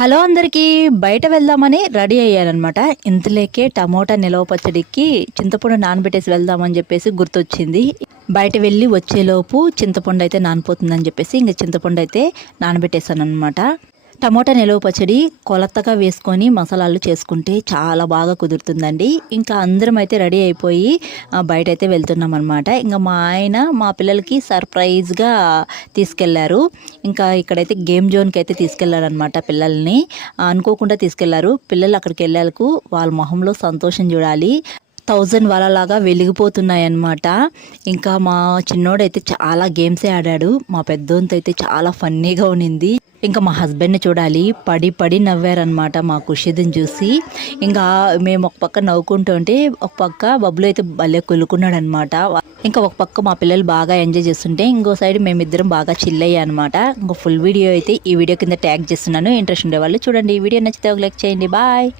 Hello అందరికీ, బయట వెళ్దామని రెడీ అయ్యానమాట. ఇంతలోకే టమోటా నిలవ పచ్చడికి చింతపండు నానబెట్టేసి వెళ్దామని చెప్పేసి గుర్తొచ్చింది. బయట వెళ్ళి వచ్చేలోపు చింతపండు అయితే నానిపోతుందని చెప్పేసి ఇంక చింతపండు అయితే నానబెట్టేశాను అనమాట. టమోటా నిలవ పచ్చడి కొలతగా వేసుకొని మసాలాలు చేసుకుంటే చాలా బాగా కుదురుతుందండి. ఇంకా అందరం అయితే రెడీ అయిపోయి బయట అయితే వెళ్తున్నాం అనమాట. ఇంకా మా ఆయన మా పిల్లలకి సర్ప్రైజ్గా తీసుకెళ్లారు. ఇంకా ఇక్కడైతే గేమ్ జోన్కి అయితే తీసుకెళ్లారనమాట. పిల్లల్ని అనుకోకుండా తీసుకెళ్లారు. పిల్లలు అక్కడికి వెళ్ళాలకు వాళ్ళ మొహంలో సంతోషం చూడాలి. 1000 వాళ్ళలాగా వెలిగిపోతున్నాయన్నమాట. ఇంకా మా చిన్నోడైతే చాలా గేమ్సే ఆడాడు. మా పెద్దోనితో అయితే చాలా ఫన్నీగా ఉన్నింది. ఇంకా మా హస్బెండ్ని చూడాలి, పడి పడి నవ్వారనమాట మా ఖుషిదిని చూసి. ఇంకా మేము ఒక పక్క నవ్వుకుంటూ ఉంటే ఒక పక్క బబ్బులు అయితే భలే కొలుకున్నాడు అనమాట. ఇంకా ఒక పక్క మా పిల్లలు బాగా ఎంజాయ్ చేస్తుంటే ఇంకో సైడ్ మేమిద్దరం బాగా చిల్ అయ్యా అనమాట. ఇంకా ఫుల్ వీడియో అయితే ఈ వీడియో కింద ట్యాగ్ చేస్తున్నాను. ఇంట్రెస్ట్ ఉండే వాళ్ళు చూడండి. ఈ వీడియో నచ్చితే ఒక లైక్ చేయండి. బాయ్.